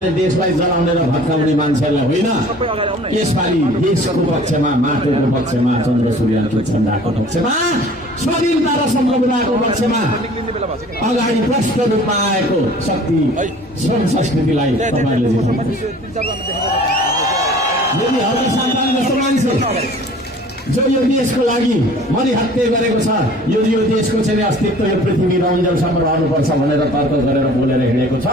देशलाई जलाउने र भत्काउने मान्छेलाई होइन, यसपालि देशको पक्षमा, माटोको पक्षमा, चन्द्र सूर्यको झण्डाको पक्षमा, स्वाधीनता र सम्प्रभुताको पक्षमा अगाडि प्रष्ट रूपमा आएको शक्ति श्रम संस्कृतिलाई तपाईहरुले जिताउनु। यदि हर सन्तान जस्तो मान्छे जो यो देशको लागि मरिहत्ते गरेको छ, यो देशको चाहिँ अस्तित्व यो पृथ्वी रन्जनसम्म रहनुपर्छ भनेर तर्क गरेर बोलेर हिँडेको छ,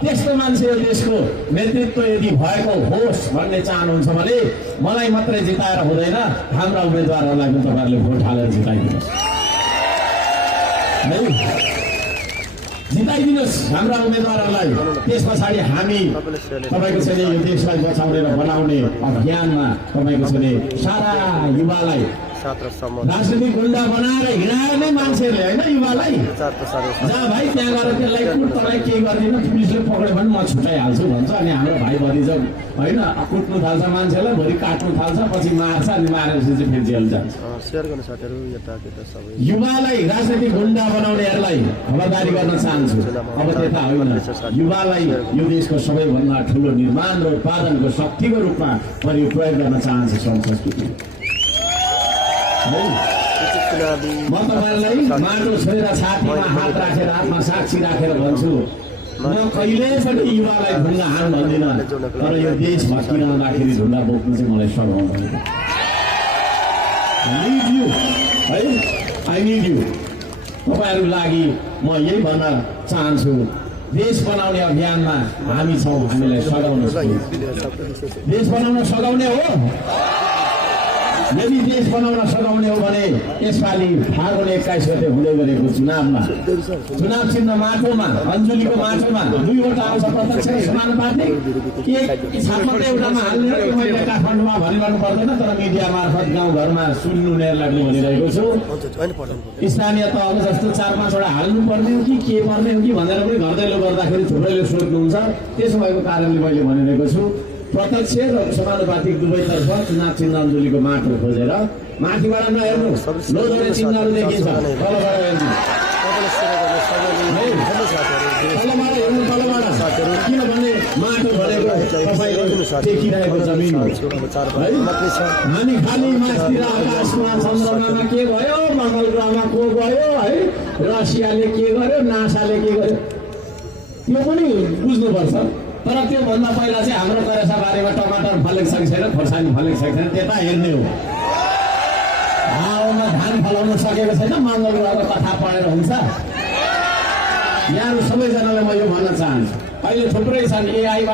त्यस्तो मान्छे यो देशको नेतृत्व यदि भएको होस् भन्ने चाहनुहुन्छ भने मलाई मात्रै जिताएर हुँदैन, हाम्रा उम्मेदवारहरूलाई पनि तपाईहरुले भोट हालेर जिताइदिनुहोस्। जिताइदिनुहोस् हाम्रा उम्मेदवारहरूलाई। त्यस पछाडि हामी तपाईको चाहिँ यो देशलाई बचाउने र बनाउने अभियानमा तपाईको चाहिँ सारा युवालाई राजनीतिक गुण्डा बनाएर हिँडाएर नै मान्छेहरूले होइन युवालाई जहाँ भाइ त्यहाँ गएर त्यसलाई कुट्नलाई केही गर्दिनँ, पुलिसले पक्र्यो भने म छुट्याइहाल्छु भन्छ। अनि हाम्रो भाइ भतिजा होइन कुट्नु थाल्छ मान्छेलाई, भोलि काट्नु थाल्छ, पछि मार्छ, अनि मारेपछि चाहिँ फेरि जेल जान्छ। युवालाई राजनीतिक गुण्डा बनाउनेहरूलाई खबरदारी गर्न चाहन्छु। अब त्यता होइन, युवालाई यो देशको सबैभन्दा ठुलो निर्माण र उत्पादनको शक्तिको रूपमा प्रयोग गर्न चाहन्छु श्रम संस्कृति। म तपाईहरुलाई माटो छोडेर छातीमा हात राखेर आत्मा साक्षी राखेर भन्छु, म कहिले पनि युवालाई ढुङ्गा हान भन्दिनँ, तर यो देश भत्किरहँदाखेरि ढुङ्गा बोक्नु चाहिँ मलाई सघाउँदैन। I need you. तपाईहरुको लागि म यही भन्न चाहन्छु, देश बनाउने अभियानमा हामी छौँ, हामीलाई सघाउनुहोस्। देश बनाउन सघाउने हो। यदि देश बनाउन सघाउने हो भने यसपालि फागुन 21 गते हुँदै गरेको चुनाव चिन्ह माटोमा, अञ्जुलीको माटोमा 2 वटा आउँछ प्रत्यक्ष समानुपातिक। एक छापमा एउटामा हाल्ने र मैले काठमाडौँमा भनिरहनु पर्दैन, तर मिडिया मार्फत गाउँघरमा सुन्नुहुनेहरूलाई भनिरहेको छु, स्थानीय तहको जस्तो 4-5 वटा हाल्नुपर्ने हो कि के पर्ने हो कि भनेर पनि घर दैलो गर्दाखेरि थुप्रैले सोध्नुहुन्छ। त्यसो भएको कारणले मैले भनिरहेको छु, प्रत्यक्ष र समानुपातिक दुवैतर्फ चुनाव चिन्ह अञ्जुलीको माटो खोजेर माथिबाट नहेर्नु, लोधोरे चिन्हहरू देखिन्छ, तलबाट हेर्नु, किनभने माटो भनेको तपाईले देखिरहेको जमिन हो। हामी खाली माथितिर आकाशमा चन्द्रमामा के भयो, मङ्गल ग्रहमा को गयो है, रसियाले के गर्यो, नासाले के गर्यो, त्यो पनि बुझ्नुपर्छ। तर त्योभन्दा पहिला चाहिँ हाम्रो करेसा बारीमा टमाटर फलेको छ कि छैन, खोर्सानी फलेको छ कि छैन, त्यता हेर्ने हो। हावामा धान फलाउन सकेको छैन, मङ्गल ग्रहको कथा पढेर हुन्छ। यहाँहरू सबैजनालाई म यो भन्न चाहन्छु, अहिले थुप्रै छन् एआई